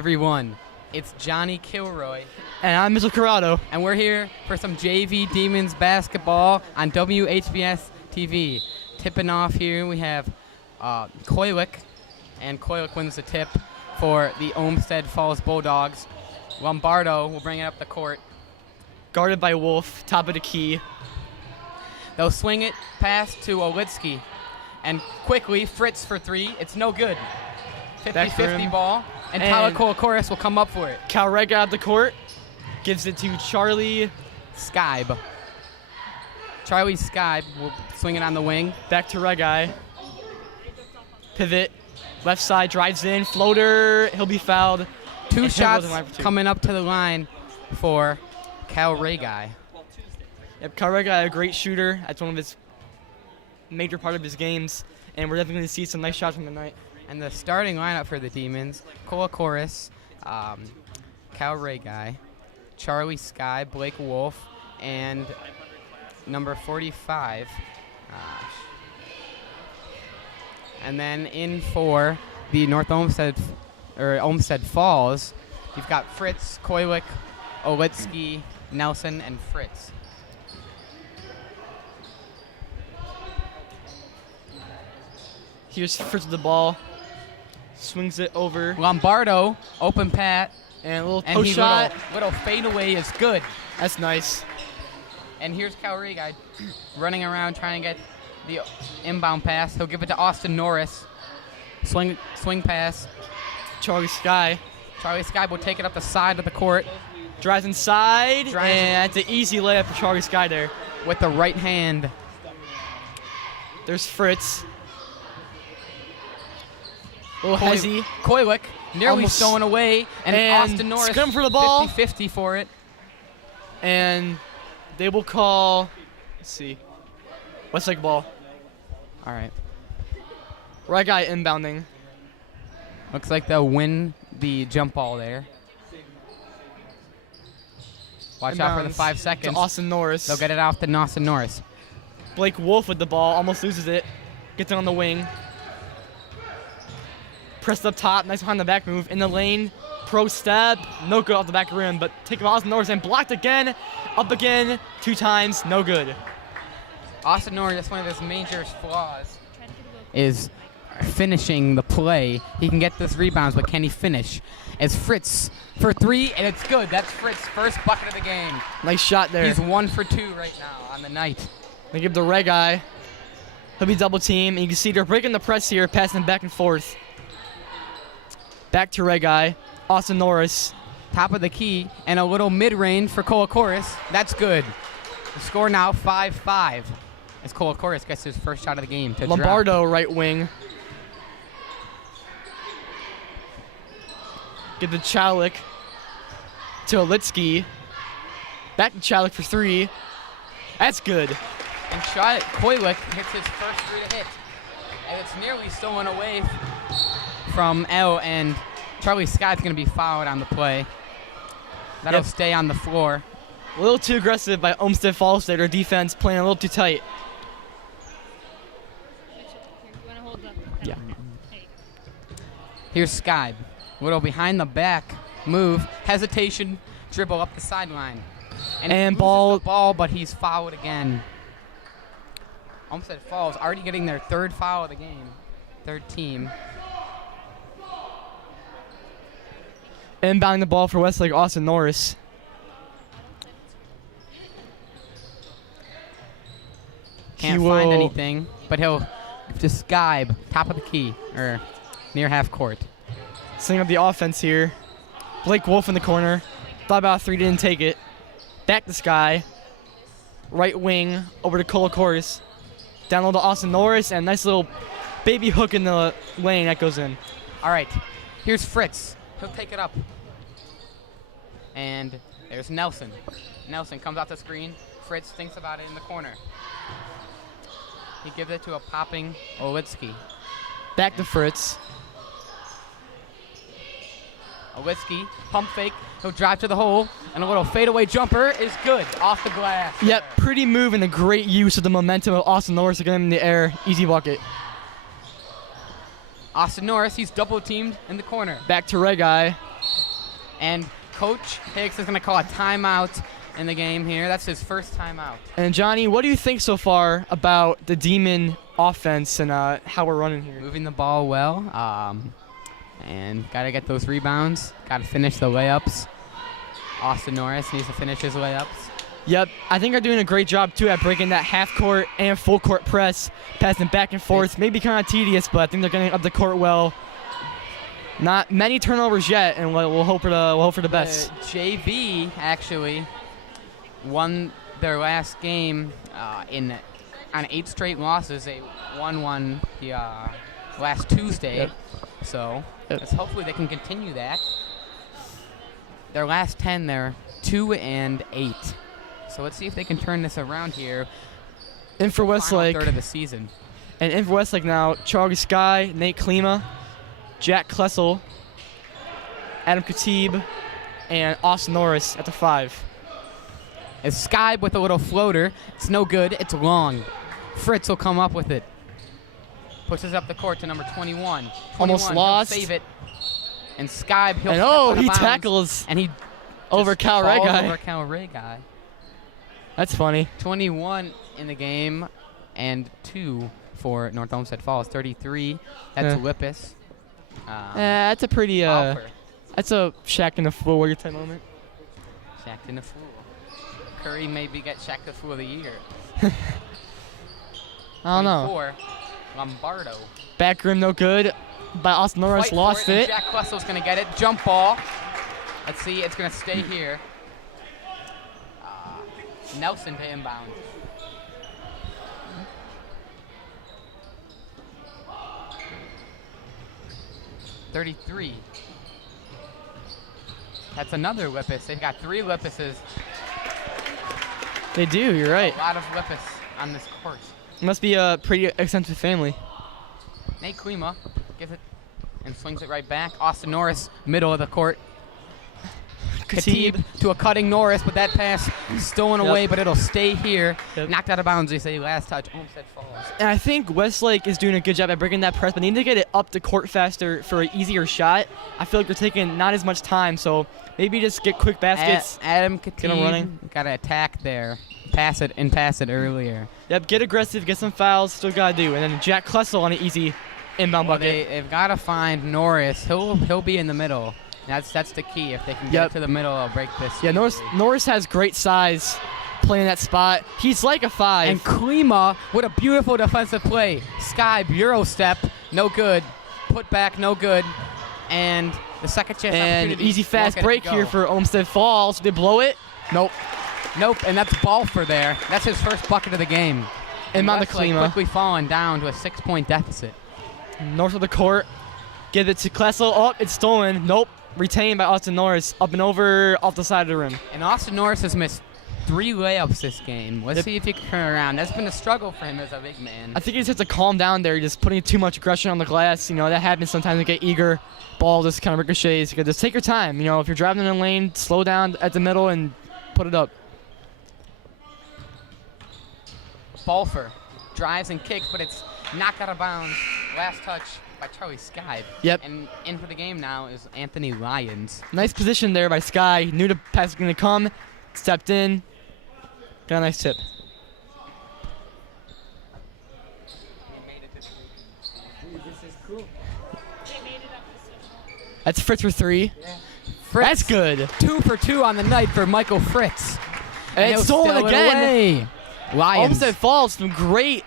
everyone. It's Johnny Kilroy. And I'm Mr. Corrado. And we're here for some JV Demons basketball on WHS TV. Tipping off here, we have Koylik, and Koylik wins the tip for the Olmsted Falls Bulldogs. Lombardo will bring it up the court. Guarded by Wolf, top of the key. They'll swing it past to Olitsky. And quickly, Fritz for three. It's no good. 50-50 ball. And Tyler Kolokoris will come up for it. Calrega out the court. Gives it to Charlie Skybe. Charlie Skybe will swing it on the wing. Back to Regai. Pivot. Left side, drives in. Floater. He'll be fouled. Two shots coming up to the line for Cal Regai. Yep, Cal Regai, a great shooter. That's one of his major part of his games. And we're definitely going to see some nice shots from tonight. And the starting lineup for the Demons, Kolokoris, Cal Regai, Charlie Sky, Blake Wolf, and number 45. And then in for the North Olmsted Falls, you've got Fritz, Koylik, Olitsky, Nelson, and Fritz. Here's Fritz with the ball. Swings it over. Lombardo, open pat. And a little post shot. Little fadeaway is good. That's nice. And here's Cal Regai running around trying to get the inbound pass. He'll give it to Austin Norris. Swing pass. Charlie Sky. Charlie Sky will take it up the side of the court. Drives inside. And that's an easy layup for Charlie Sky there. With the right hand. There's Fritz. Little hezzy. Koylik nearly stolen away. And Austin Norris scrum for the ball. 50-50 for it. And they will call, let's see, Westlake ball. All right. Right guy inbounding. Looks like they'll win the jump ball there. Watch out for the 5 seconds. To Austin Norris. They'll get it off to Austin Norris. Blake Wolf with the ball, almost loses it. Gets it on the wing. Pressed up top, nice behind the back move. In the lane, pro step, no good off the back rim, but take Austin Norris and blocked again, up again, 2 times, no good. Austin Norris, that's one of his major flaws, is finishing the play. He can get those rebounds, but can he finish? It's Fritz for 3, and it's good. That's Fritz's first bucket of the game. Nice shot there. He's 1 for 2 right now on the night. They give the Regai. He'll be double team, and you can see they're breaking the press here, passing back and forth. Back to Regai. Austin Norris. Top of the key, and a little mid-range for Kolokoris. That's good. The score now 5-5 as Kolokoris gets his first shot of the game to Lombardo drop. right wing. Give the Chalik to Olitsky. Back to Chalik for 3. That's good. And Koylik hits his first 3 to hit. And it's nearly stolen away from L, and Charlie Scott's going to be fouled on the play. That'll stay on the floor. A little too aggressive by Olmsted Falls there. Their defense playing a little too tight. Yeah. Here's Skybe. Little behind the back move. Hesitation. Dribble up the sideline. And ball. The ball, but he's fouled again. Olmsted Falls already getting their 3rd foul of the game. 3rd team. Inbounding the ball for Westlake, Austin Norris. Can't find anything, but he'll just Skybe, top of the key, or near half court. Setting up the offense here. Blake Wolf in the corner. Thought about 3, didn't take it. Back to Sky. Right wing, over to Kolokoris. Down low to Austin Norris, and nice little baby hook in the lane that goes in. All right, here's Fritz. He'll take it up. And there's Nelson. Nelson comes out the screen. Fritz thinks about it in the corner. He gives it to a popping Olitsky. Back to Fritz. Olitsky, pump fake. He'll drive to the hole, and a little fadeaway jumper is good off the glass. Yep, pretty move and a great use of the momentum of Austin Norris to get him in the air. Easy bucket. Austin Norris, he's double teamed in the corner. Back to Regai. And Coach Hicks is going to call a timeout in the game here. That's his first timeout. And Johnny, what do you think so far about the Demon offense and how we're running here? Moving the ball well, and got to get those rebounds. Got to finish the layups. Austin Norris needs to finish his layups. Yep, I think they're doing a great job too at breaking that half court and full court press, passing back and forth. Maybe kind of tedious, but I think they're getting up the court well. Not many turnovers yet, and we'll hope for the best. JV actually won their last game on 8 straight losses. They won one last Tuesday, Yep. so hopefully they can continue that. Their last 10, they're 2-8. So let's see if they can turn this around here. In for Westlake. Final third of the season. And in for Westlake now, Charlie Sky, Nate Klima, Jack Klessel, Adam Khatib, and Austin Norris at the 5. It's Sky with a little floater. It's no good. It's long. Fritz will come up with it. Pushes up the court to number 21. Almost lost. He'll save it. And Sky, he'll And step out of he bounds, tackles and he over just Cal falls Ray over Cal Ray guy. That's funny. 21 in the game, and 2 for North Olmsted Falls. 33. That's Lippis. That's a pretty Balfour. that's a Shaq in the Fool Warrior type moment. Shaq in the Fool. Curry maybe get Shaq the Fool of the Year. I don't know. 24, Lombardo. Back rim no good, but Austin Norris Fight for lost and it. Jack Klessel's going to get it. Jump ball. Let's see. It's going to stay here. Nelson to inbound. .33. That's another Lippis. They've got 3 Lippises. They do, you're right. A lot of Lippis on this court. Must be a pretty extensive family. Nate Klima gives it and swings it right back. Austin Norris, middle of the court. Khatib to a cutting Norris, but that pass stolen away, but it'll stay here. Knocked out of bounds, they say last touch, Olmsted Falls. And I think Westlake is doing a good job at breaking that press, but they need to get it up the court faster for an easier shot. I feel like they're taking not as much time, so maybe just get quick baskets. Adam Get 'em running. Khatib got to attack there. Pass it earlier. Yep, get aggressive, get some fouls, still gotta do. And then Jack Klessel on an easy inbound bucket. They've got to find Norris. He'll be in the middle. That's the key. If they can get to the middle, they'll break this. Yeah, Norris has great size playing that spot. He's like a 5. And Klima with a beautiful defensive play. Sky, Euro step, no good. Put back, no good. And the second chance and opportunity. easy fast won't get it break to here go. for Olmsted Falls. Did they blow it? Nope. Nope, and that's Balfour there. That's his first bucket of the game. And Mount Westlake Klima. quickly falling down to a 6-point deficit. North of the court. Give it to Klessel. Oh, it's stolen. Nope. Retained by Austin Norris. Up and over off the side of the rim. And Austin Norris has missed 3 layups this game. Let's see if he can turn around. That's been a struggle for him as a big man. I think he just has to calm down there. Just putting too much aggression on the glass. You know, that happens sometimes. They get eager. Ball just kind of ricochets. You gotta just take your time. You know, if you're driving in the lane, slow down at the middle and put it up. Balfour drives and kicks, but it's knocked out of bounds. Last touch by Charlie Sky. Yep. And in for the game now is Anthony Lyons. Nice position there by Sky. Knew the pass was going to come. Stepped in. Got a nice tip. That's Fritz for 3. Yeah. Fritz, That's good. 2 for 2 on the night for Michael Fritz. And it's stolen steal it again. away. Lyons. Olmsted Falls, some great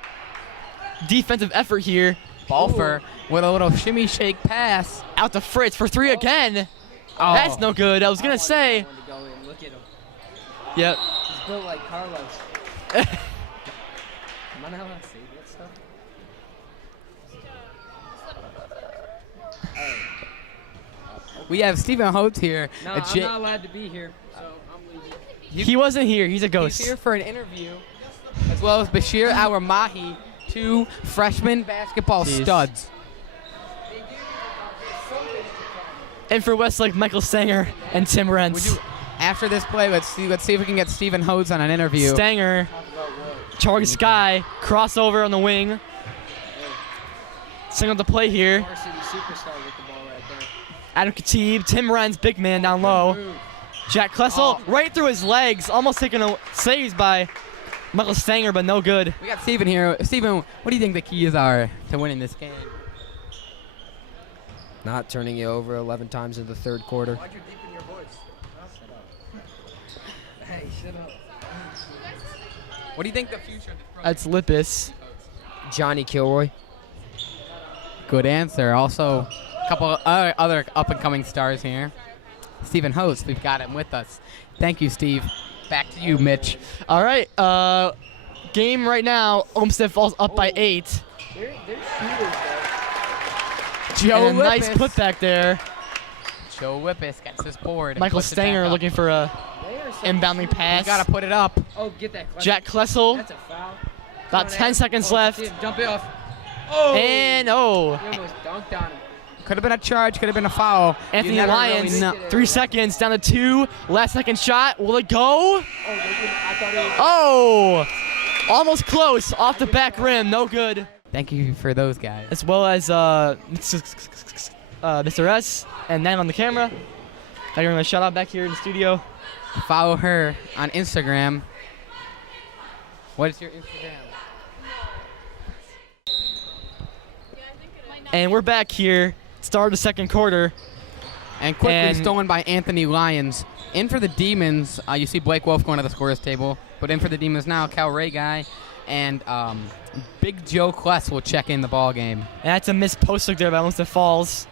defensive effort here. Balfour with a little shimmy shake pass. Out to Fritz for 3 again. Oh. That's no good. I was going to say. Go in. Look at him. Yep. He's built like Carlos. Am I not allowed to say that stuff? We have Stephen Holtz here. No, I'm not allowed to be here, so I'm leaving. He wasn't here. He's a ghost. He's here for an interview, as well as Bashir Al-Ramahi, 2 freshman basketball studs. And for Westlake, Michael Stanger and Tim Rentz. After this play, let's see if we can get Stephen Holtz on an interview. Stanger, Charlie Sky, crossover on the wing. Single the play here. Varsity superstar with the ball right there. Adam Khatib, Tim Renz, big man down low. Jack Klessel right through his legs, almost taken a saves by Michael Stanger, but no good. We got Steven here. Steven, what do you think the keys are to winning this game? Not turning you over 11 times in the third quarter. Why'd you deepen your voice? Shut up. Hey, shut up. What do you think the future of this program? That's Lippis. Johnny Kilroy. Good answer. Also, a couple other up-and-coming stars here. Stephen Host, we've got him with us. Thank you, Steve. Back to you, Mitch. All right, game right now, Olmsted Falls up by 8. They're shooters, Joe And a nice Lippis. putback there. Joe Lippis gets this board. and Michael puts it back Stanger up. looking for a though. They are so inbounding shooters. pass. You gotta put it up. Oh, get that. Jack Klessel, That's a foul. about 10 seconds left. Dump it off. Oh. And He almost dunked on him. Could have been a charge. Could have been a foul. Anthony You never Lyons, really know. 3 seconds, down to 2. Last second shot, will it go? Oh, they didn't. I thought it was. Oh, almost close, off the back rim, no good. Thank you for those guys. As well as Mr. S and Nan on the camera. I give him a shout out back here in the studio. Follow her on Instagram. What is your Instagram? And we're back here, start of the second quarter. And quickly And- stolen by Anthony Lyons. In for the Demons, you see Blake Wolf going to the scorers table. But in for the Demons now, Cal Ray guy and Big Joe Kless will check in the ball game. And that's a missed post look there by Olmsted Falls.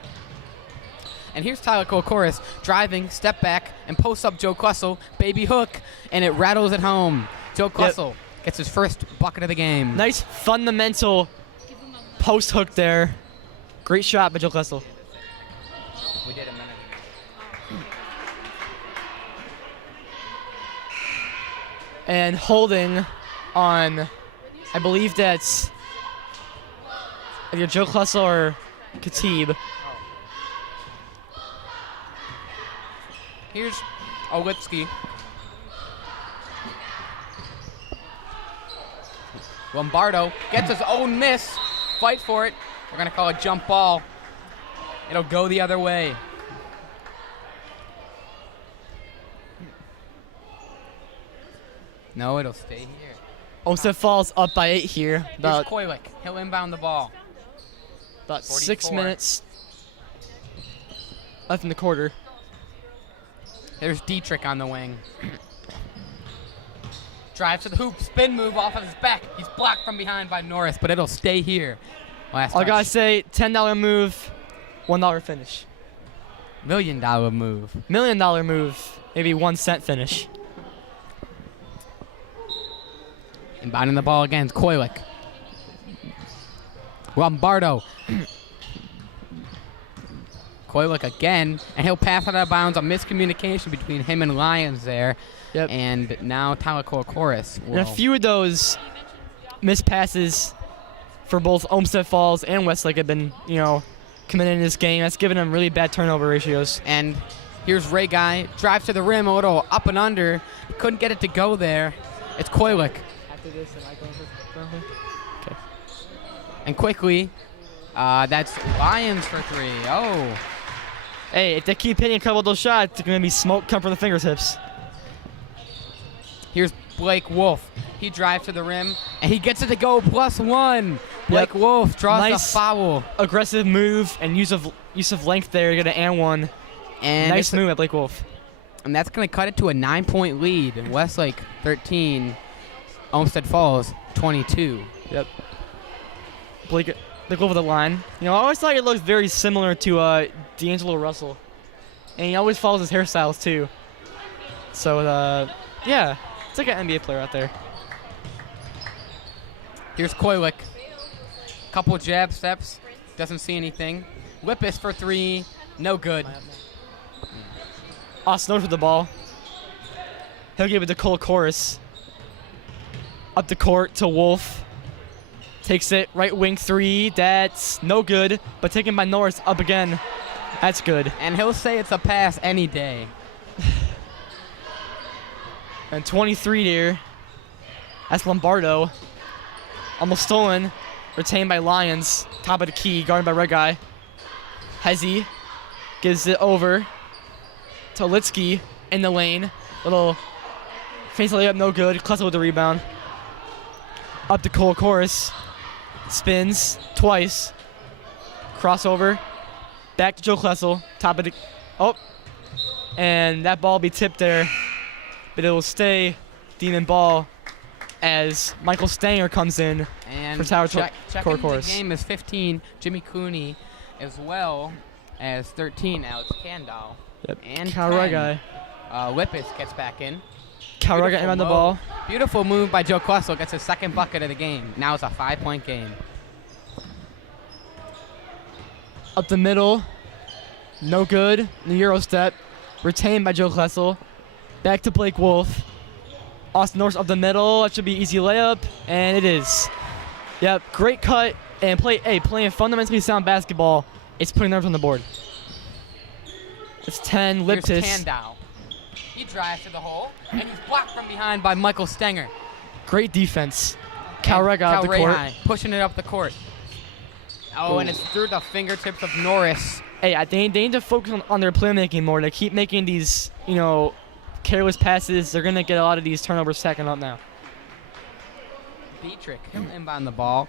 And here's Tyler Kokoris driving, step back, and posts up Joe Klessel, baby hook, and it rattles it home. Joe Klessel gets his first bucket of the game. Nice fundamental post hook there. Great shot by Joe Klessel. We did a minute ago. And holding on, I believe that's either Joe Klessel or Khatib. Here's Olitsky. Lombardo gets his own miss. Fight for it. We're going to call it jump ball. It'll go the other way. No, it'll stay here. Olmsted Falls up by 8 here. Here's About Koilik. He'll inbound the ball. 6 44. minutes left in the quarter. There's Dietrich on the wing. Drives to the hoop. Spin move off of his back. He's blocked from behind by Norris, but it'll stay here. Last I gotta touch. say, $10 move, $1 finish. $1 million move. $1 million move, maybe 1 cent finish. Inbounding the ball again. It's Koilik. Lombardo. Koilik again, and he'll pass it out of bounds. A miscommunication between him and Lyons there. Yep. And now Tyler Kokoris And a will. few of those missed passes for both Olmsted Falls and Westlake have been, committed in this game. That's given them really bad turnover ratios. And here's Ray Guy. Drives to the rim, a little up and under. Couldn't get it to go there. It's Koilik. After this, am I going for Okay. And quickly, that's Lyons for 3. Oh. Hey, if they keep hitting a couple of those shots, it's going to be smoke come from the fingertips. Here's Blake Wolf. He drives to the rim, and he gets it to go +1. Blake Wolf draws Nice. a foul. Aggressive move and use of length there to get an and one. And Nice move at Blake Wolf. And that's going to cut it to a 9-point lead. Westlake 13, Olmsted Falls 22. Yep. Blake Wolf with the line. I always thought he looked very similar to D'Angelo Russell. And he always follows his hairstyles too. So, yeah. It's like an NBA player out there. Here's Koilik. Couple jab steps. Doesn't see anything. Lippis for 3. No good. Austin with the ball. He'll give it to Cole Chorus. Up the court to Wolf. Takes it, right wing 3. That's no good, but taken by Norris up again. That's good. And he'll say it's a pass any day. And 23 there. That's Lombardo. Almost stolen. Retained by Lyons. Top of the key, guarded by Red Guy. Hezzy. gives it over to Litsky in the lane. Little face layup, no good. Klessel with the rebound. Up to Kolokoris. Spins twice. Crossover. Back to Joe Klessel. Top of the. Oh. And that ball will be tipped there. But it will stay Demon ball as Michael Stanger comes in And for Tower checking Kolokoris. the game is 15. Jimmy Cooney as well as 13. Alex Kandal. Yep. And Calrega. 10. Lippis gets back in. Calrega Beautiful in on the move. ball. Beautiful move by Joe Klessel. Gets his second bucket of the game. Now it's a 5-point game. Up the middle. No good. The Euro step. Retained by Joe Klessel. Back to Blake Wolf. Austin Norris up the middle. That should be easy layup. And it is. Yep. Great cut. And playing fundamentally sound basketball. It's putting nerves on the board. It's 10. Here's Liptis. Kandau. He drives to the hole, and he's blocked from behind by Michael Stenger. Great defense. Calrega out the court. Pushing it up the court. Oh, and it's through the fingertips of Norris. Hey, they need to focus on their playmaking more. They keep making these, careless passes. They're going to get a lot of these turnovers stacking up now. Dietrich, he'll inbound the ball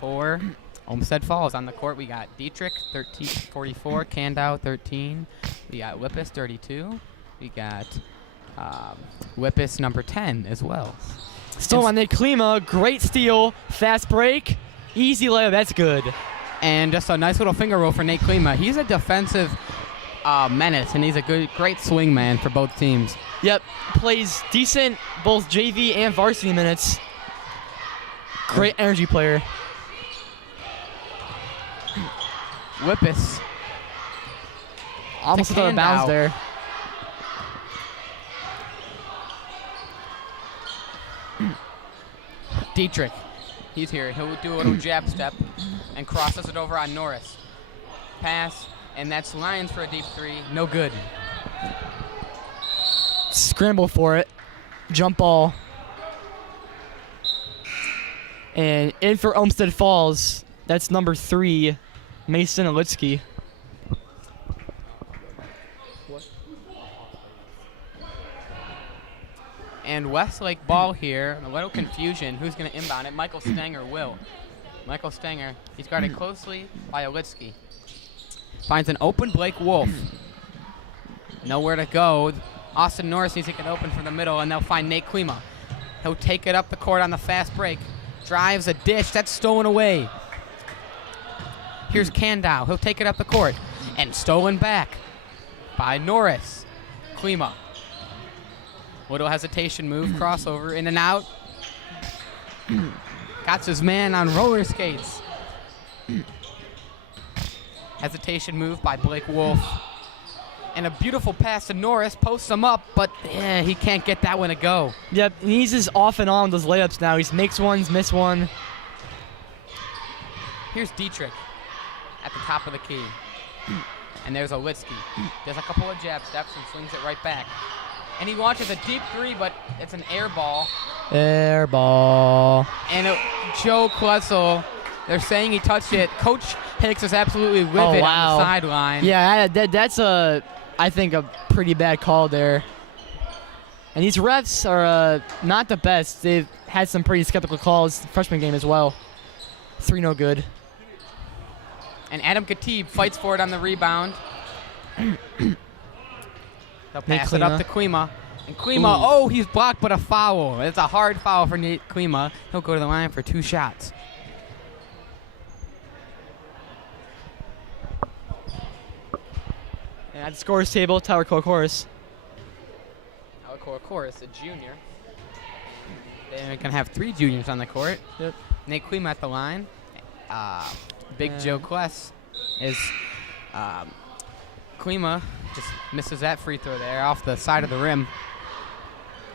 for Olmsted Falls. On the court, we got Dietrich, 44, Kandau, 13. We got Lippis, 32. We got Lippis, number 10, as well. Still on Nick Klima. Great steal. Fast break. Easy layup. That's good. And just a nice little finger roll for Nate Klima. He's a defensive menace, and he's a great swing man for both teams. Yep. Plays decent both JV and varsity minutes. Great energy player. Lippis. Almost out of bounds there. Dietrich. He's here. He'll do a little jab step and crosses it over on Norris. Pass, and that's Lions for a deep three. No good. Scramble for it. Jump ball. And in for Olmsted Falls. That's number 3, Mason Olitsky. And Westlake ball here. A little confusion. Who's going to inbound it? Michael Stanger will. Michael Stanger. He's guarded closely by Olitsky. Finds an open Blake Wolf. Nowhere to go. Austin Norris needs to get open from the middle, and they'll find Nate Klima. He'll take it up the court on the fast break. Drives a dish. That's stolen away. Here's Kandau. He'll take it up the court. And stolen back by Norris. Klima. Little hesitation move. Crossover. In and out. Got his man on roller skates. Hesitation move by Blake Wolf. And a beautiful pass to Norris. Posts him up, but he can't get that one to go. Yep, he's just off and on with those layups now. He makes ones, miss one. Here's Dietrich at the top of the key. And there's Olitsky. Does a couple of jab steps and swings it right back. And he launches a deep three, but it's an air ball. Air ball. And Joe Klessel, they're saying he touched it. Coach Hicks is absolutely livid on the sideline. Yeah, that's I think a pretty bad call there. And these refs are not the best. They've had some pretty skeptical calls the freshman game as well. 3 no good. And Adam Khatib fights for it on the rebound. They'll pass it up to Klima. And Klima, he's blocked, but a foul. It's a hard foul for Nate Klima. He'll go to the line for 2 shots. And at the scores table, Tyler Kolokoris. Kolokoris, a junior. They're going to have 3 juniors on the court. Yep. Nate Klima at the line. Big Joe Kless is Klima just misses that free throw there off the side of the rim.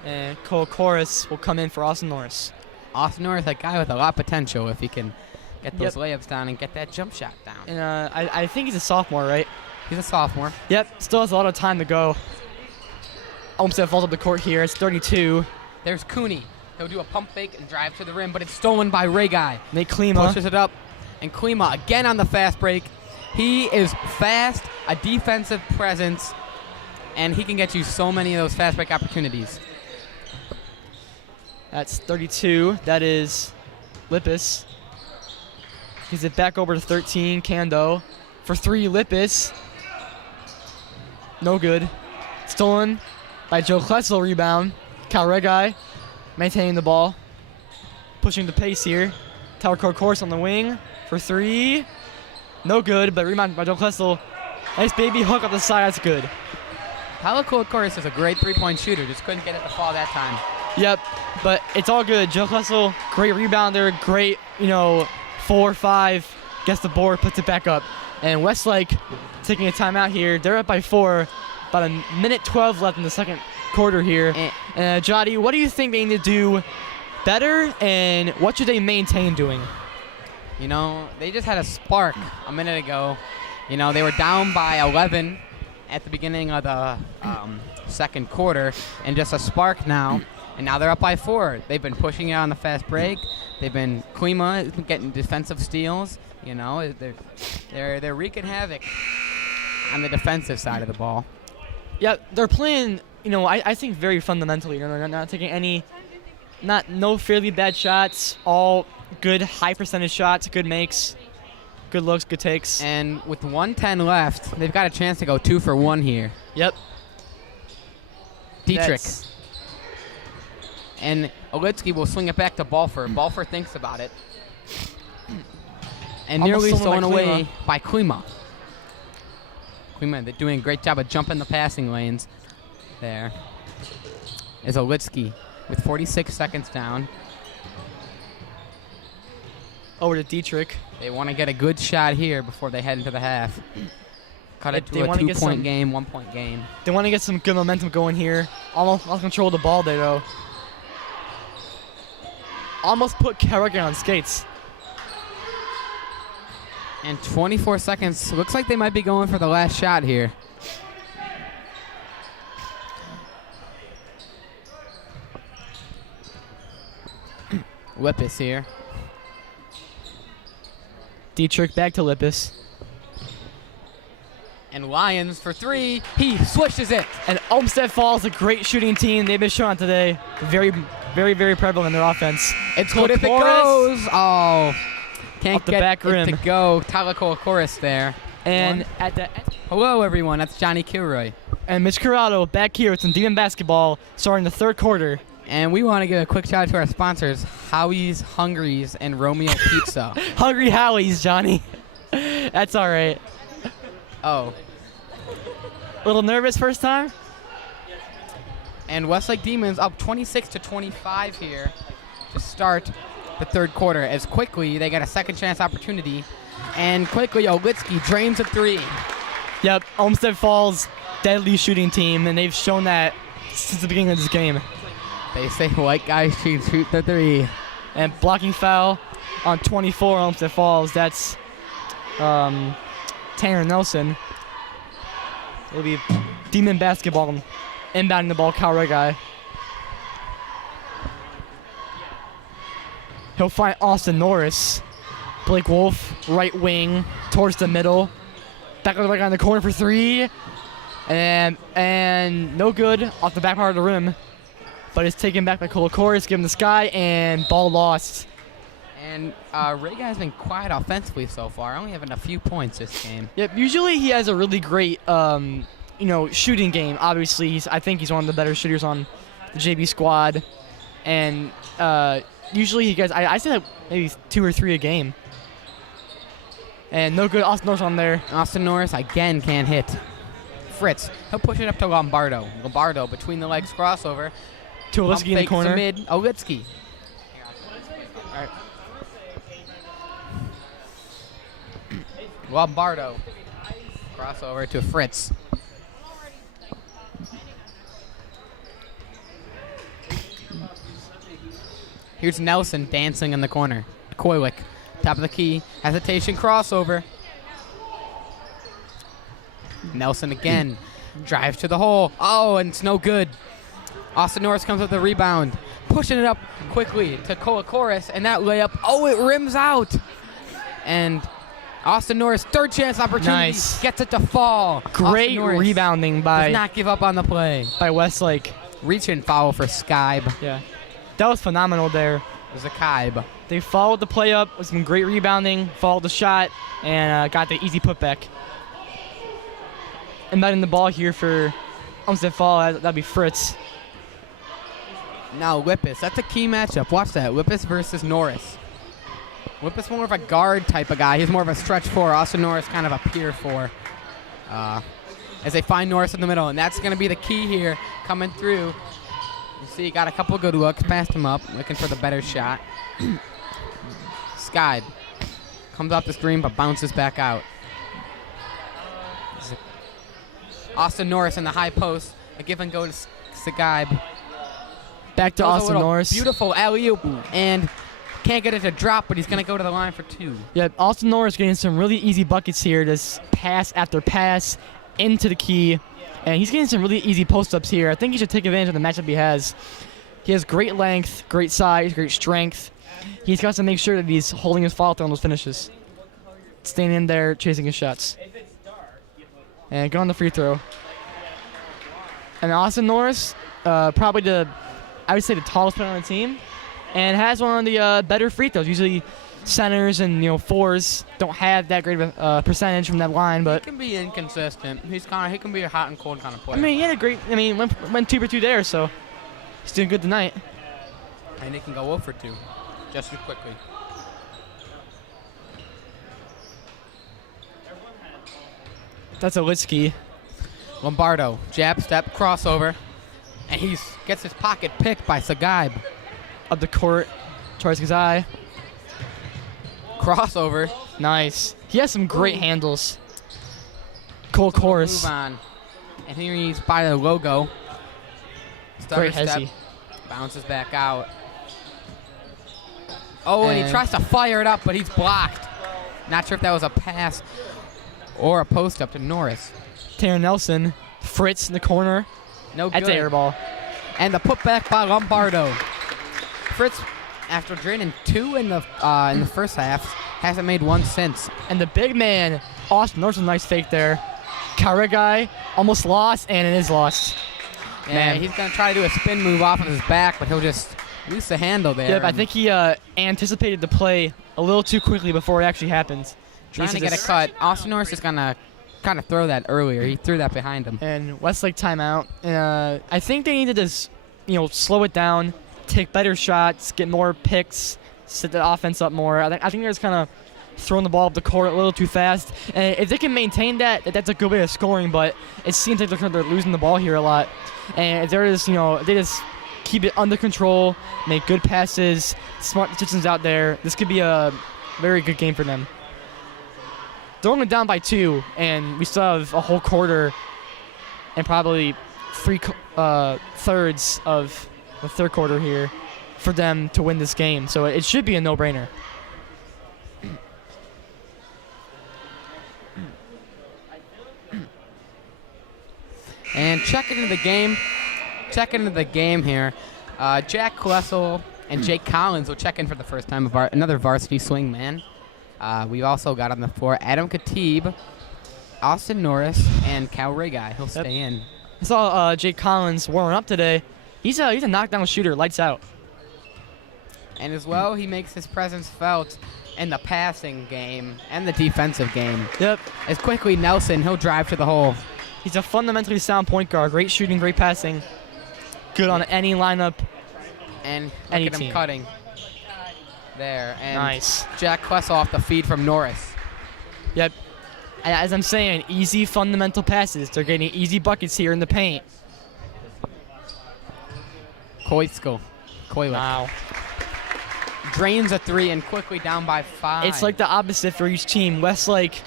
And Kolokoris will come in for Austin Norris. Austin Norris, a guy with a lot of potential if he can get those layups down and get that jump shot down. And I think he's a sophomore, right? He's a sophomore. Yep, still has a lot of time to go. Olmsted falls up the court here. It's 32. There's Cooney. He'll do a pump fake and drive to the rim, but it's stolen by Ray Guy. Nate Klima Pushes it up, and Klima again on the fast break. He is fast, a defensive presence, and he can get you so many of those fast break opportunities. That's 32. That is Lippis. Gives it back over to 13. Kando for 3. Lippis. No good. Stolen by Joe Klessel. Rebound. Cal Regai maintaining the ball. Pushing the pace here. Tower Court Course on the wing for 3. No good, but rebound by Joe Klessel. Nice baby hook up the side. That's good. Palico, of course, is a great three-point shooter. Just couldn't get it to fall that time. Yep, but it's all good. Joe Klessel, great rebounder, great, 4-5, gets the board, puts it back up. And Westlake taking a timeout here. They're up by 4, about a minute 12 left in the second quarter here. And Jody, what do you think they need to do better, and what should they maintain doing? They just had a spark a minute ago. They were down by 11 at the beginning of the second quarter, and just a spark now. And now they're up by 4. They've been pushing it on the fast break. Klima has been getting defensive steals. They're wreaking havoc on the defensive side of the ball. Yeah, they're playing, I think very fundamentally. They're not taking no fairly bad shots, all good high percentage shots, good makes, good looks, good takes. And with 1:10 left, they've got a chance to go 2 for 1 here. Yep. Dietrich. And Olitsky will swing it back to Balfour. Balfour thinks about it. And nearly stolen away by Klima. Klima, they're doing a great job of jumping the passing lanes. There is Olitsky with 46 seconds down. Over to Dietrich. They want to get a good shot here before they head into the half. Cut it to a 2-point game, 1-point game. They want to get some good momentum going here. Almost lost control of the ball there, though. Almost put Carrigan on skates. And 24 seconds. Looks like they might be going for the last shot here. Lippis here. Dietrich back to Lippis. And Lyons for 3. He swishes it. And Olmsted Falls, a great shooting team. They've been showing today. Very, very, very prevalent in their offense. It's good if it goes. Oh, can't off the get back rim. it to go. Talaco chorus there. And at the end. Hello, everyone. That's Johnny Kilroy. And Mitch Corrado back here with some Demon basketball starting the third quarter. And we want to give a quick shout out to our sponsors, Howie's, Hungry's, and Romeo Pizza. Hungry Howie's, Johnny. That's all right. Oh. A little nervous first time? And Westlake Demons up 26-25 here to start the third quarter. As quickly they get a second chance opportunity. And quickly Olitsky drains a 3. Yep, Olmsted Falls, deadly shooting team, and they've shown that since the beginning of this game. They say white guys shoot the 3. And blocking foul on 24 Olmsted Falls. That's Tanner Nelson. It'll be Demon basketball inbounding the ball, Cal guy. He'll find Austin Norris. Blake Wolf, right wing, towards the middle. Back of the right guy in the corner for 3. And no good off the back part of the rim. But it's taken back by Kolokoris, given the sky, and ball lost. And Ray has been quiet offensively so far, only having a few points this game. Yep, usually he has a really great, shooting game. Obviously, I think he's one of the better shooters on the JV squad. And usually he gets, I say that maybe 2 or 3 a game. And no good, Austin Norris on there. Austin Norris again can't hit. Fritz, he'll push it up to Lombardo. Lombardo between the legs crossover. To Olitsky in the corner. To mid, Olitsky. All right. Lombardo. Crossover to Fritz. Here's Nelson dancing in the corner. Koilik, top of the key. Hesitation crossover. Nelson again. Drives to the hole. Oh, and it's no good. Austin Norris comes with the rebound. Pushing it up quickly to Kolokoris. And that layup, oh, it rims out. And Austin Norris, third chance opportunity. Nice. Gets it to fall. Great Austin Norris rebounding does by not give up on the play. Westlake. Reach and foul for Skybe. Yeah, that was phenomenal there. It was a Kybe. They followed the play up with some great rebounding, followed the shot, and got the easy putback. And batting the ball here for Olmsted Falls, that'd be Fritz. Now Whippus, that's a key matchup. Watch that, Whippus versus Norris. Whippus more of a guard type of guy. He's more of a stretch four. Austin Norris kind of a pure four. As they find Norris in the middle, and that's going to be the key here coming through. You see, he got a couple good looks, passed him up, looking for the better shot. Skybe comes off the screen but bounces back out. Austin Norris in the high post. A give and go to Skybe. Back to Throws a Austin little Norris. Beautiful alley-oop, and can't get it to drop, but he's going to go to the line for two. Yeah, Austin Norris getting some really easy buckets here. Just pass after pass into the key. And he's getting some really easy post-ups here. I think he should take advantage of the matchup he has. He has great length, great size, great strength. He's got to make sure that he's holding his follow through on those finishes. Staying in there, chasing his shots. And go on the free throw. And Austin Norris, probably I would say the tallest player on the team, and has one of the better free throws. Usually centers and fours don't have that great of a percentage from that line, but He can be inconsistent. He can be a hot and cold kind of player. I mean, he had a great. I mean, went 2 for 2 there, so he's doing good tonight. And he can go 0 for 2 just as quickly. That's a Litsky. Lombardo, jab step, crossover, and he gets his pocket picked by Skybe. Up the court, towards his eye. Crossover. Nice. He has some great handles. Cool course. Move on. And here he's by the logo. Stutter Great step, hezzy. bounces back out. Oh, and he And- tries to fire it up, but he's blocked. Not sure if that was a pass or a post up to Norris. Tanner Nelson, Fritz in the corner. No That's good. an air ball. And the putback by Lombardo. Fritz, after draining 2 in the first half, hasn't made 1 since. And the big man, Austin Norris, a nice fake there. Karagai almost lost, and it is lost. Yeah, Man. he's going to try to do a spin move off of his back, but he'll just lose the handle there. Yep, I think he anticipated the play a little too quickly before it actually happens. Trying Needs to get a just- cut. Austin Norris is going to kind of throw that earlier. He threw that behind him. And Westlake timeout. I think they need to just, slow it down, take better shots, get more picks, set the offense up more. I think they're just kind of throwing the ball up the court a little too fast. And if they can maintain that, that's a good way of scoring. But it seems like they're losing the ball here a lot. And if they're just, they just keep it under control, make good passes, smart decisions out there, this could be a very good game for them. They're only down by 2, and we still have a whole quarter and probably 3/3 of the third quarter here for them to win this game. So it should be a no-brainer. And checking into the game here. Jack Klessel and Jake Collins will check in for the first time of another varsity swing man. We've also got on the floor Adam Khatib, Austin Norris, and Cal Regai. He'll stay in. I saw Jake Collins warming up today. He's a knockdown shooter, lights out. And as well, he makes his presence felt in the passing game and the defensive game. Yep. As quickly Nelson, he'll drive to the hole. He's a fundamentally sound point guard. Great shooting, great passing. Good on any lineup. And look Any at him team. cutting. There. And Nice. Jack Klessel off the feed from Norris. Yep. As I'm saying, easy fundamental passes. They're getting easy buckets here in the paint. Koitzko. Wow. Drains a 3 and quickly down by 5. It's like the opposite for each team. Westlake,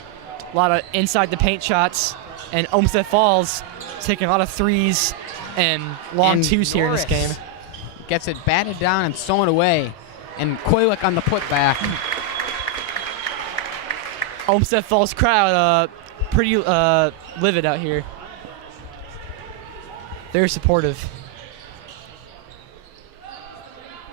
a lot of inside the paint shots, and Olmsted Falls taking a lot of threes and long And twos here in this game. Norris gets it batted down and stolen away. And Koilik on the putback. Olmsted Falls crowd, pretty livid out here. Very supportive.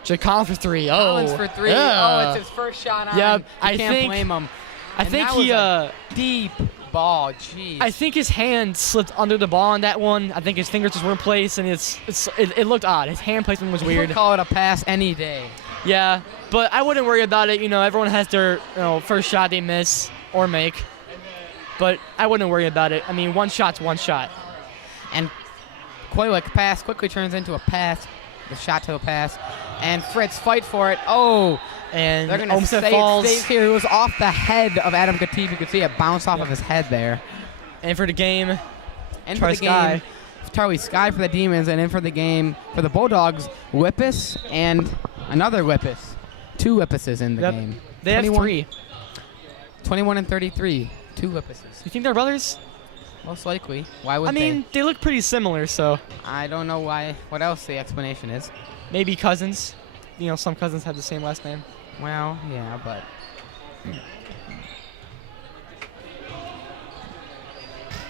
Jake Collins for 3. Collins for 3. Yeah. Oh, it's his first shot on. Yep, You I can't think- blame him. I And think that he, was a deep ball. Jeez. I think his hand slipped under the ball on that one. I think his fingers just weren't placed, and it looked odd. His hand placement was You weird. would call it a pass any day. Yeah, but I wouldn't worry about it. You know, everyone has their first shot they miss or make. But I wouldn't worry about it. I mean, one shot's one shot. And Koylick pass quickly turns into a pass. The shot to a pass. And Fritz fight for it. Oh, And they're going to Olmsted say Falls. it stays here. It was off the head of Adam Khatib. You could see it bounce off of his head there. And for the game, And Charlie for the game, Charlie Sky for the Demons, and in for the game for the Bulldogs, Whippus and another Whippus. 2 Whippuses in the Yep. game. they have 21 3. 21 and 33. 2 Whippuses. You think they're brothers? Most likely. Why would I mean, they look pretty similar, so I don't know why. What else the explanation is. maybe cousins. You know, some cousins have the same last name. Well, yeah, but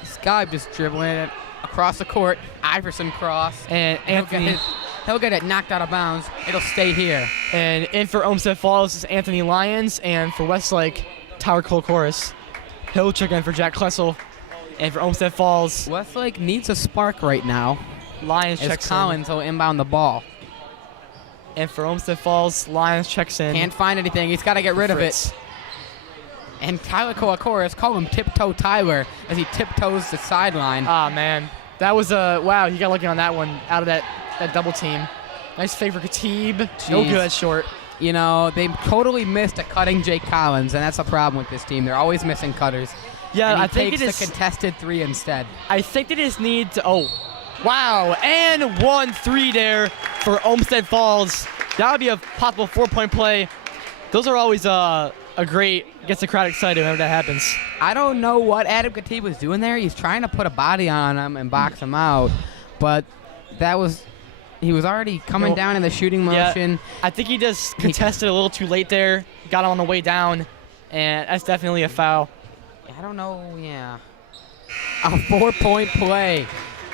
Sky just dribbling it across the court. Iverson cross. And Anthony. He'll get it knocked out of bounds. It'll stay here. And in for Olmsted Falls is Anthony Lyons, and for Westlake, Tower Cole-Chorus. He'll check in for Jack Klessel. And for Olmsted Falls, Westlake needs a spark right now. Lyons As checks Collins will inbound the ball. in. And for Olmsted Falls, Lyons checks in. Can't find anything. He's got to get rid of Fritz. it. And Tyler Koakoris, call him Tiptoe Tyler as he tiptoes the sideline. Ah, man. That was wow, he got lucky on that one out of that double team. Nice fake for Khatib. No Jeez. good, short. You know, they totally missed a cutting Jake Collins, and that's a problem with this team. They're always missing cutters. Yeah, And he I think takes it is. the contested 3 instead. I think they just need to. Oh, wow! And 1-3 there for Olmsted Falls. That would be a possible 4-point play. Those are always a great, gets the crowd excited whenever that happens. I don't know what Adam Khatib was doing there. He's trying to put a body on him and box him out, but he was already coming No. down in the shooting Yeah. motion. I think he just contested a little too late there. Got on the way down, and that's definitely a foul. I don't know, yeah. A 4-point play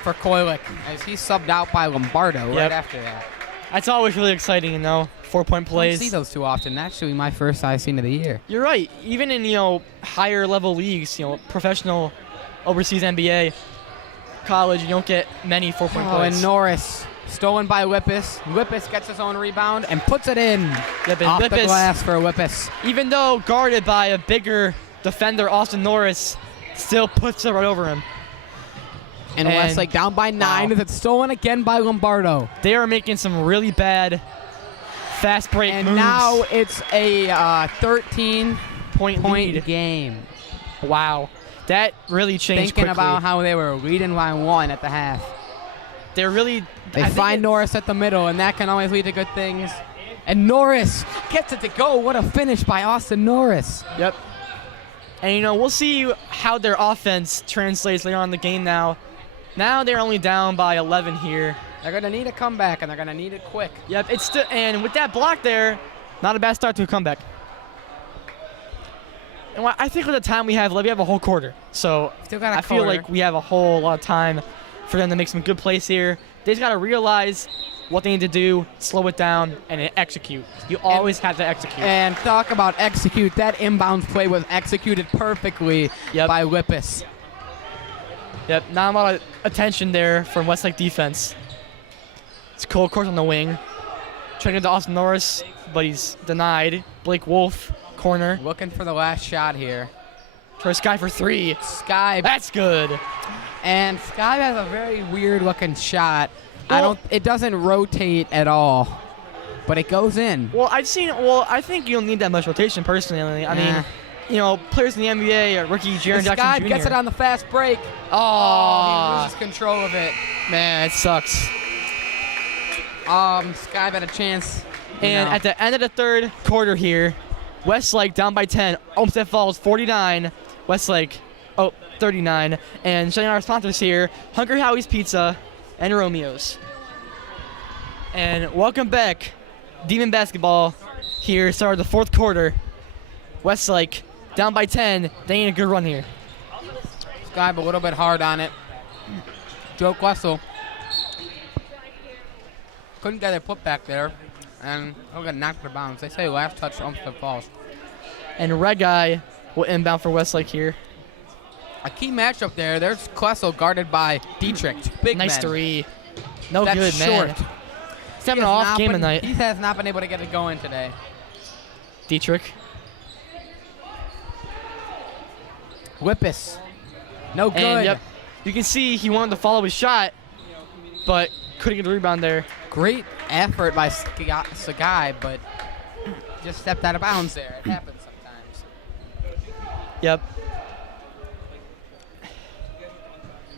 for Koylick as he's subbed out by Lombardo right Yep. after that. That's always really exciting, 4-point I don't plays. see those too often. That's actually my first I've seen of the year. You're right. Even in higher level leagues, professional, overseas NBA, college, you don't get many 4-point Oh, plays. and Norris stolen by Whippus. Whippus gets his own rebound and puts it in. Yep, and Off the Whippus, glass for Whippus. even though guarded by a bigger defender, Austin Norris, still puts it right over him. And And- Westlake down by 9 wow. as it's stolen again by Lombardo. They are making some really bad fast break And moves. now it's a 13-point point lead. game. Wow, that really changed Thinking quickly. about how they were leading by 1 at the half. They're really. They I think find it- Norris at the middle, and that can always lead to good things. And Norris gets it to go. What a finish by Austin Norris. Yep. And we'll see how their offense translates later on in the game now. Now they're only down by 11 here. They're going to need a comeback, and they're going to need it quick. Yep, it's still, and with that block there, not a bad start to a comeback. And I think with the time we have left, we have a whole quarter. So Still got a I feel quarter. like we have a whole lot of time for them to make some good plays here. They just got to realize what they need to do, slow it down, and then execute. You always have to execute. And talk about execute. That inbounds play was executed perfectly Yep. by Whippus. Yep, not a lot of attention there from Westlake defense. It's Cole, of course, on the wing. Trying to get to Austin Norris, but he's denied. Blake Wolf, corner. Looking for the last shot here. Tries Sky for 3. Sky. That's good. And Sky has a very weird looking shot. Well- It doesn't rotate at all, but it goes in. Well, I think you don't need that much rotation personally. I Nah. mean, players in the NBA, rookie Jaren Jackson Sky Jr. gets it on the fast break. He Oh, loses control of it. man, it sucks. Sky had a chance. And at the end of the third quarter here, Westlake down by 10. Olmsted Falls 49. Westlake, 39. And showing our sponsors here, Hungry Howie's Pizza and Romeo's. And welcome back, Demon Basketball. Here, start of the fourth quarter. Westlake down by 10. They need a good run here. Sky a little bit hard on it. Joe Wessel couldn't get a put back there, and he'll get knocked out of bounds. They say last touch Olmsted Falls. And Red Guy will inbound for Westlake here. A key matchup there. There's Klessel guarded by Dietrich. Big Nice men. three. No That's good, short. man. He's having an off game tonight. He has not been able to get it going today. Dietrich. Whippus. No good. And, yep, you can see he wanted to follow his shot, but couldn't get the rebound there. Great effort by Sagai, but just stepped out of bounds there. It happens sometimes. Yep.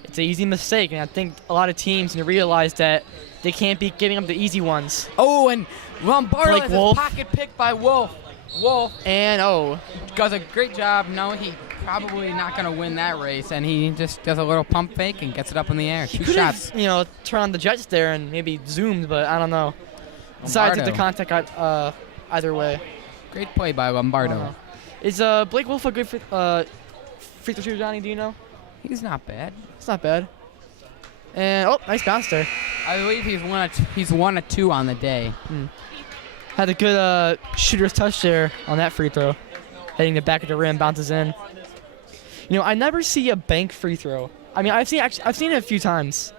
It's an easy mistake, and I think a lot of teams need to realize that they can't be giving up the easy ones. Oh, and Lombardo Blake has Wolf. his pocket picked by Wolf. Wolf And, does a great job. No, he probably not going to win that race, and he just does a little pump fake and gets it up in the air. he Two could shots. have, turned on the Jets there and maybe zoomed, but I don't know. Decided to take the contact either way. Great play by Lombardo. Is Blake Wolf a good free throw shooter, Johnny? Do you know? He's not bad. It's not bad. And, nice bounce there. I believe he's one of two on the day. Had a good shooter's touch there on that free throw. Hitting the back of the rim, bounces in. I never see a bank free throw. I mean, I've seen it a few times,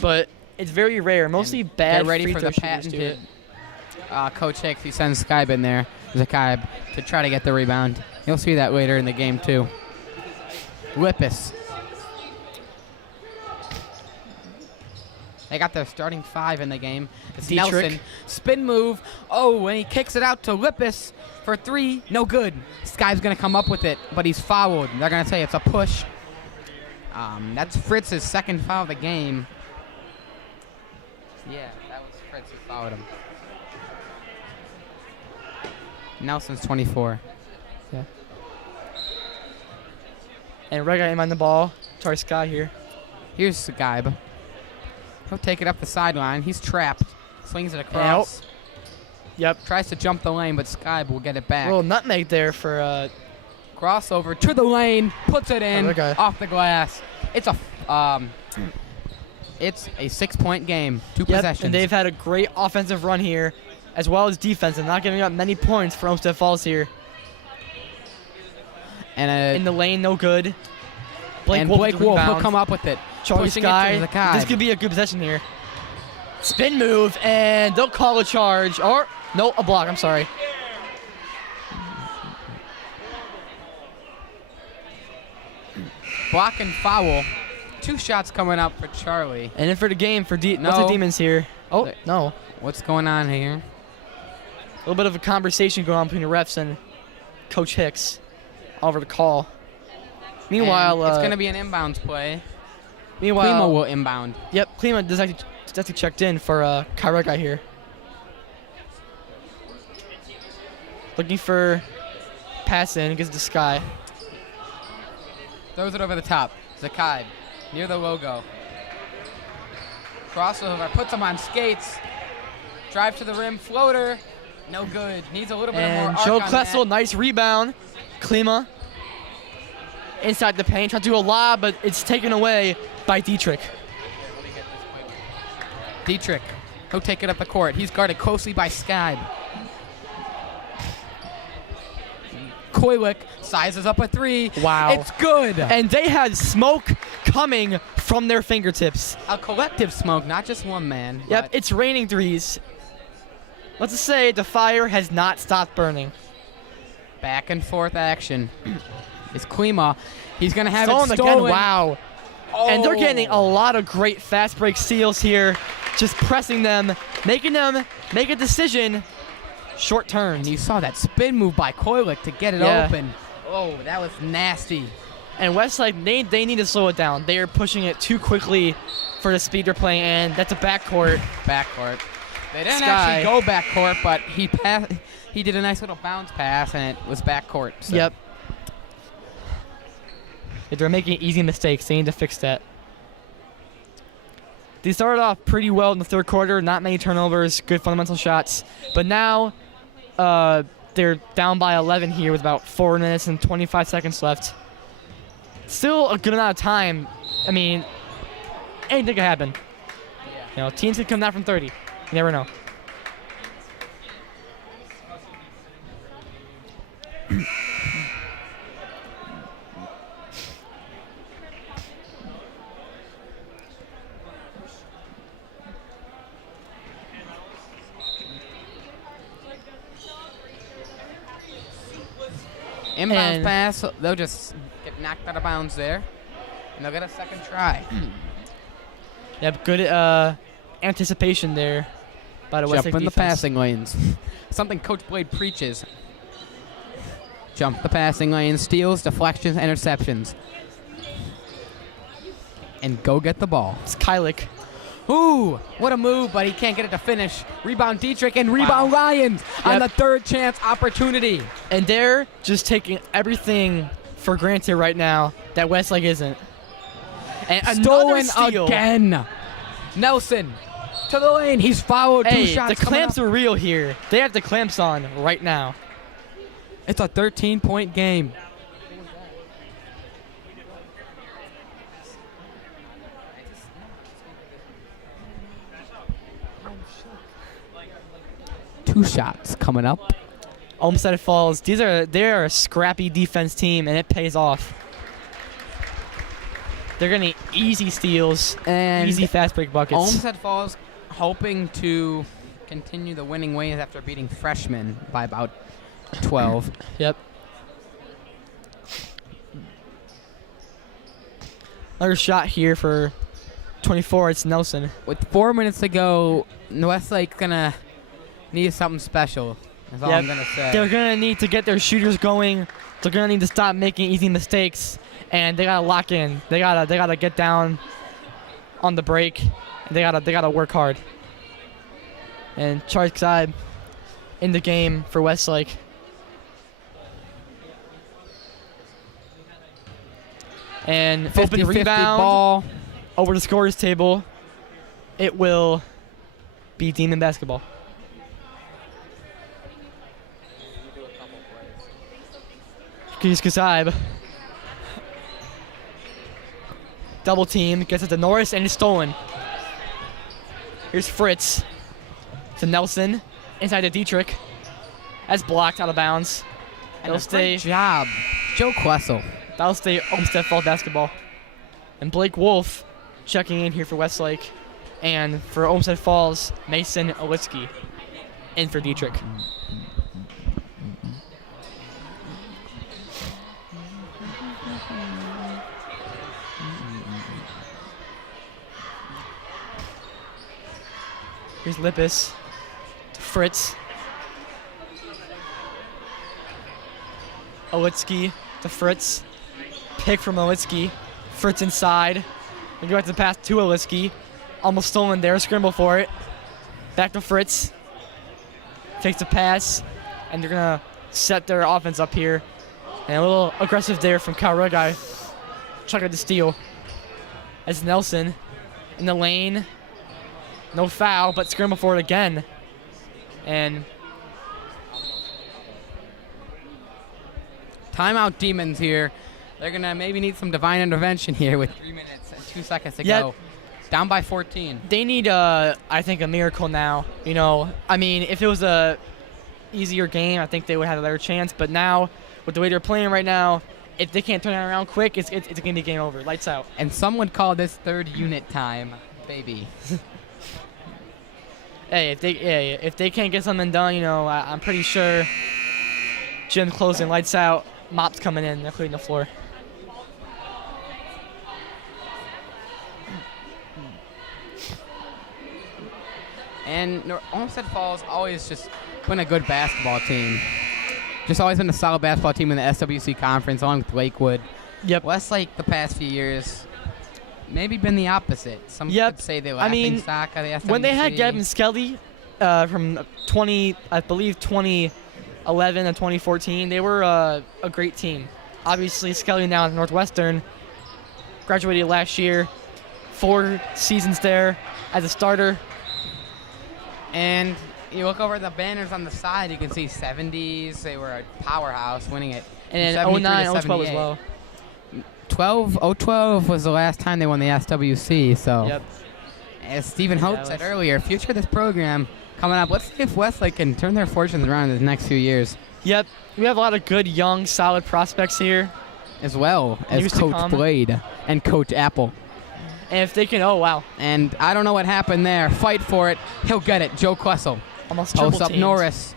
but it's very rare. Mostly bad Get ready free for throw the shooters do it. patented Coach Hicks. He sends Skybe in there, Zakaib, to try to get the rebound. You'll see that later in the game too. Whippus. They got their starting five in the game. It's Dietrich. Nelson. Spin move. Oh, and he kicks it out to Lippis for three. No good. Skybe's going to come up with it, but he's fouled. They're going to say it's a push. That's Fritz's second foul of the game. Yeah, that was Fritz who fouled him. Nelson's 24. Yeah. And Red guy in the ball. Sorry, Sky here. Here's Skybe. He'll take it up the sideline. He's trapped. Swings it across. Yep. Tries to jump the lane, but Skybe will get it back. A little nutmeg there for Crossover to the lane. Puts it in okay. off the glass. It's a 6-point game. Two possessions. And they've had a great offensive run here, as well as defense, and not giving up many points for Olmsted Falls here. And in the lane, no good. Blake Wolf will come up with it. Charlie Pushing Sky. it to Zakai. This could be a good possession here. Spin move, and they'll call a charge. Or, no, a block. I'm sorry. Block and foul. Two shots coming up for Charlie. And then for the game, for what's the No. Demons here? Oh, no. What's going on here? A little bit of a conversation going on between the refs and Coach Hicks over the call. Meanwhile, And it's going to be an inbounds play. Meanwhile, Klima will inbound. Yep, Klima does actually checked in for Kyra guy here. Looking for pass in, gets to Sky. Throws it over the top. Zakai near the logo. Crossover, puts him on skates. Drive to the rim, floater. No good. Needs a little bit more And arc Joe on Klessel, that. nice rebound. Klima inside the paint, trying to do a lob, but it's taken away by Dietrich. Dietrich, he'll take it up the court. He's guarded closely by Skybe. Koylik sizes up a three. Wow. It's good. And they had smoke coming from their fingertips. A collective smoke, not just one man. Yep, but it's raining threes. Let's just say the fire has not stopped burning. back and forth action. It's Klima. He's going to have Stolen it stolen. again, wow. Oh. And they're getting a lot of great fast break steals here. Just pressing them, making them make a decision. Short turns. And you saw that spin move by Koylik to get it Yeah. open. Oh, that was nasty. And Westlake, they need to slow it down. They are pushing it too quickly for the speed they're playing, and that's a backcourt. Backcourt. They didn't Sky. actually go backcourt, but he did a nice little bounce pass, and it was backcourt. So. Yep. If they're making easy mistakes, they need to fix that. They started off pretty well in the third quarter, not many turnovers, good fundamental shots. But now they're down by 11 here with about 4 minutes and 25 seconds left. Still a good amount of time. I mean, anything could happen. You know, teams could come down from 30. You never know. Inbounds And- pass. They'll just get knocked out of bounds there. And they'll get a second try. Yep, good anticipation there by the Jump Westlake in the defense. passing lanes. Something Coach Blade preaches. Jump the passing lanes, steals, deflections, interceptions. And go get the ball. It's Kylik. Ooh, what a move, but he can't get it to finish. Rebound Dietrich and rebound Lions on the Yep. third chance opportunity. And they're just taking everything for granted right now that Westlake isn't. And another Stolen steal. again. Nelson to the lane. He's fouled. Two Hey, shots the coming clamps up. are real here. They have the clamps on right now. It's a 13-point game. Two shots coming up. Olmsted Falls, they're a scrappy defense team, and it pays off. They're getting easy steals, And easy fast break buckets. Olmsted Falls hoping to continue the winning ways after beating freshmen by about 12. Yep. Another shot here for 24. It's Nelson. With 4 minutes to go, Westlake's gonna need something special. That's all Yep. I'm gonna say. They're gonna need to get their shooters going. They're gonna need to stop making easy mistakes, and they gotta lock in. They gotta get down on the break. They gotta work hard. And Charles Ksib in the game for Westlake. And open 50-50 rebound ball. over the scorer's table. It will be Demon basketball. Here's Ksib. Double team, gets it to Norris, and it's stolen. Here's Fritz to Nelson, inside to Dietrich. That's blocked out of bounds. And It'll a stay. great job, Joe Quessel. That'll stay Olmsted Falls basketball. And Blake Wolf checking in here for Westlake. And for Olmsted Falls, Mason Olitsky in for Dietrich. Here's Lippis to Fritz. Olitsky to Fritz. Pick from Olitsky. Fritz inside. And go back to the pass to Olitsky. Almost stolen there. Scramble for it. Back to Fritz. Takes the pass. And they're going to set their offense up here. And a little aggressive there from Kyle Rugai. Chuck at the steal. As Nelson in the lane. No foul, but scramble for it again. And Timeout Demons here. They're gonna maybe need some divine intervention here with 3 minutes and 2 seconds to Yeah. go. Down by 14. they need, I think, a miracle now. You know, I mean, if it was a easier game, I think they would have a better chance. But now, with the way they're playing right now, if they can't turn it around quick, it's gonna be game over. Lights out. And some would call this third unit time, baby. Hey, if they can't get something done, you know, I'm pretty sure. Gym closing, lights out, mops coming in, they're cleaning the floor. And Olmsted Falls always just been a good basketball team. Just always been a solid basketball team in the SWC conference, along with Lakewood. Yep. Westlake the past few years, maybe been the opposite. Some Yep. could say they I laughing mean, stock of the SWC. When they had Gavin Skelly from 2011 and 2014, they were a great team. Obviously, Skelly now at Northwestern, graduated last year, 4 seasons there as a starter. And you look over the banners on the side, you can see 70s. They were a powerhouse, winning it. And from then 73 to 09, 012 as 78. well. 012 was the last time they won the SWC. So, Yep. as Stephen Hope said Dallas. earlier, future of this program coming up. Let's see if Westlake can turn their fortunes around in the next few years, Yep. We have a lot of good, young, solid prospects here. as well as Years to Coach come. Blade and Coach Apple. And if they can, oh, wow. And I don't know what happened there. Fight for it. He'll get it. Joe Quessel. Almost Post triple up teamed. Norris.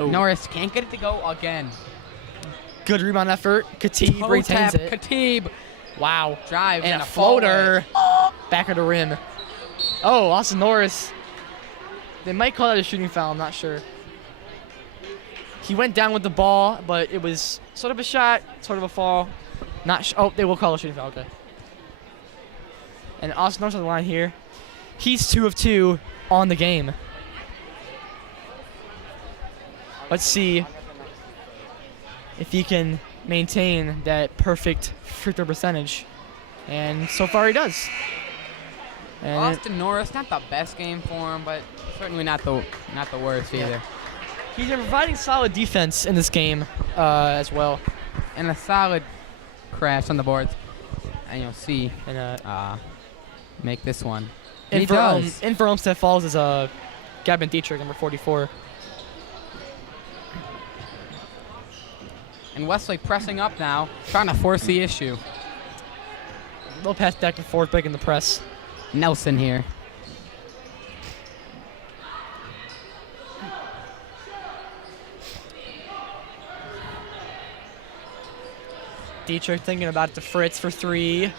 Oh. Norris can't get it to go again. Good rebound effort. Khatib Toe retains tap, it. Khatib Wow. drives And a forward. floater. Back of the rim. Oh, Austin Norris. They might call that a shooting foul. I'm not sure. He went down with the ball, but it was sort of a shot, sort of a fall. Oh, they will call a shooting foul. Okay. And Austin Norris on the line here. He's 2 of 2 on the game. Let's see if he can maintain that perfect free throw percentage. And so far he does. And Austin Norris, not the best game for him, but certainly not the worst either. he's been providing solid defense in this game as well. And a solid crash on the boards. And you'll see And make this one. in He for does. in for Olmsted Falls is Gavin Dietrich, number 44. And Wesley pressing up now, trying to force the issue. Little pass back and forth, breaking the press. Nelson here. Dietrich thinking about it to Fritz for 3.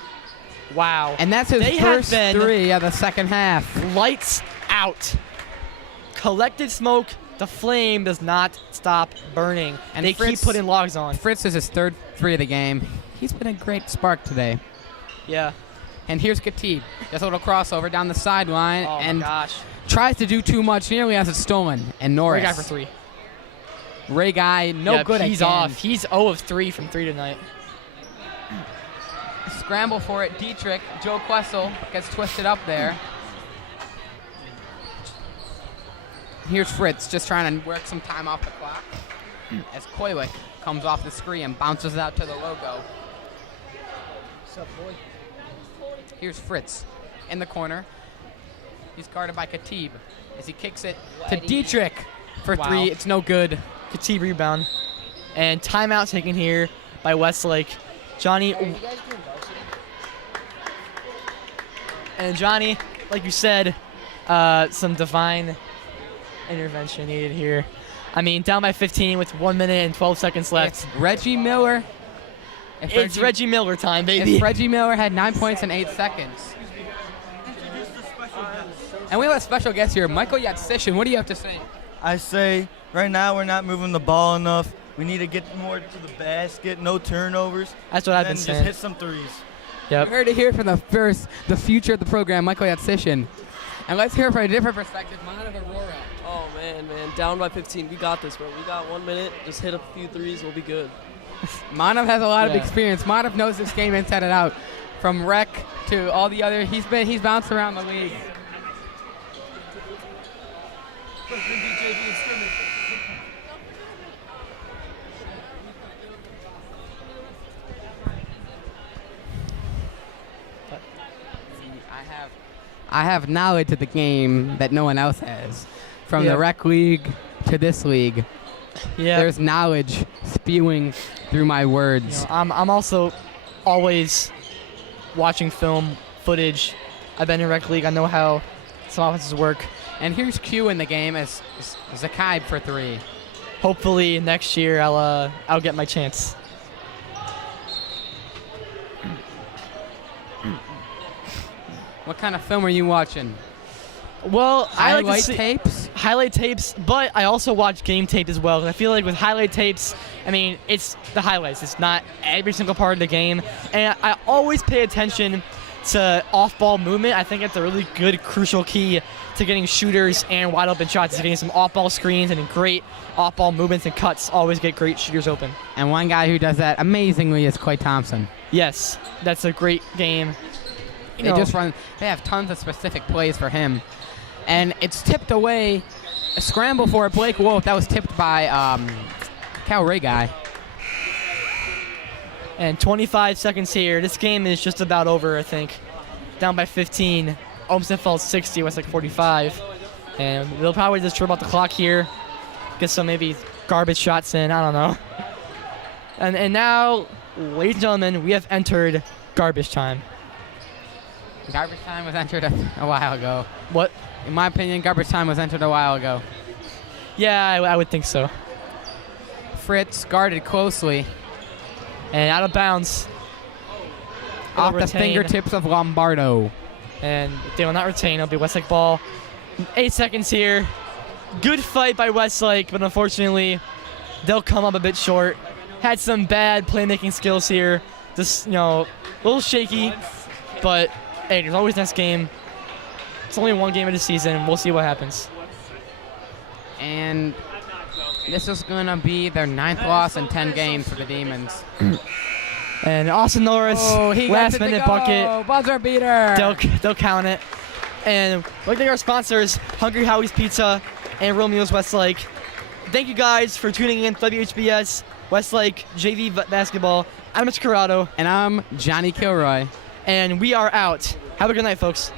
Wow. And that's his They have first been- 3 of the second half. Lights out. Collected smoke. The flame does not stop burning. And they Fritz- keep putting logs on. Fritz is his third 3 of the game. He's been a great spark today. Yeah. And here's Khatib. Just a little crossover down the sideline Oh and my gosh. tries to do too much. Nearly has it stolen. And Norris. Ray guy for 3. Ray Guy, no Yep, good he's again. off. He's 0 of 3 from 3 tonight. Scramble for it. Dietrich. Joe Quessel gets twisted up there. Here's Fritz just trying to work some time off the clock. As Koilik comes off the screen and bounces out to the logo. What's up, boy? Here's Fritz in the corner. He's guarded by Khatib as he kicks it to Dietrich for Wow. 3. It's no good. Khatib rebound. And timeout taken here by Westlake. Johnny, Hey, you guys doing varsity? and Johnny, like you said, some divine intervention needed here. I mean, down by 15 with 1 minute and 12 seconds left. It's Reggie Miller. It's Reggie Miller time, baby. If Reggie Miller had 9 points in 8 seconds. And we have a special guest here, Michael Yatsishin. What do you have to say? I say right now we're not moving the ball enough. We need to get more to the basket, no turnovers. That's what I've been and saying. just hit some threes. We Yep. heard it here from the future of the program, Michael Yatsishin. And let's hear from a different perspective, Manav Aurora. Oh, man. Down by 15. We got this, bro. We got 1 minute. Just hit a few threes. We'll be good. Manav has a lot of Yeah. experience. Manav knows this game inside and out. From rec to all the other, he's bounced around the league. I have knowledge of the game that no one else has. From Yeah. the rec league to this league, Yeah. there's knowledge spewing through my words. I'm also always watching film footage. I've been in rec league. I know how some offenses work. And here's Q in the game as Zakai for 3. Hopefully next year I'll get my chance. What kind of film are you watching? Well, I like to Highlight see tapes? highlight tapes, but I also watch game tape as well. 'Cause I feel like with highlight tapes, I mean, it's the highlights. It's not every single part of the game. And I always pay attention to off-ball movement. I think it's a really good, crucial key to getting shooters and wide-open shots. Is getting some off-ball screens and great off-ball movements and cuts always get great shooters open. And one guy who does that amazingly is Clay Thompson. Yes, that's a great game. You know, They have tons of specific plays for him. And it's tipped away. A scramble for it. Blake Wolf. That was tipped by Cal Ray guy. And 25 seconds here. This game is just about over, I think. Down by 15. Olmsted Falls 60, Westlake 45. And they'll probably just trip out the clock here. Get some maybe garbage shots in. I don't know. And now, ladies and gentlemen, we have entered garbage time. Garbage time was entered a while ago. What? In my opinion, garbage time was entered a while ago. Yeah, I would think so. Fritz guarded closely. And out of bounds. Off the Retain. fingertips of Lombardo. And they will not retain. It'll be Westlake ball. 8 seconds here. Good fight by Westlake, but unfortunately, they'll come up a bit short. Had some bad playmaking skills here. Just, a little shaky, but hey, there's always next game. It's only one game of the season. We'll see what happens. And this is going to be their 9th loss in 10 games for the Demons. And Austin Norris, He last gets it to minute go. bucket. Buzzer beater. They'll count it. And we'd like to thank our sponsors, Hungry Howie's Pizza and Real Meals Westlake. Thank you guys for tuning in to WHBS Westlake JV Basketball. I'm Mr. Corrado. And I'm Johnny Kilroy. And we are out. Have a good night, folks.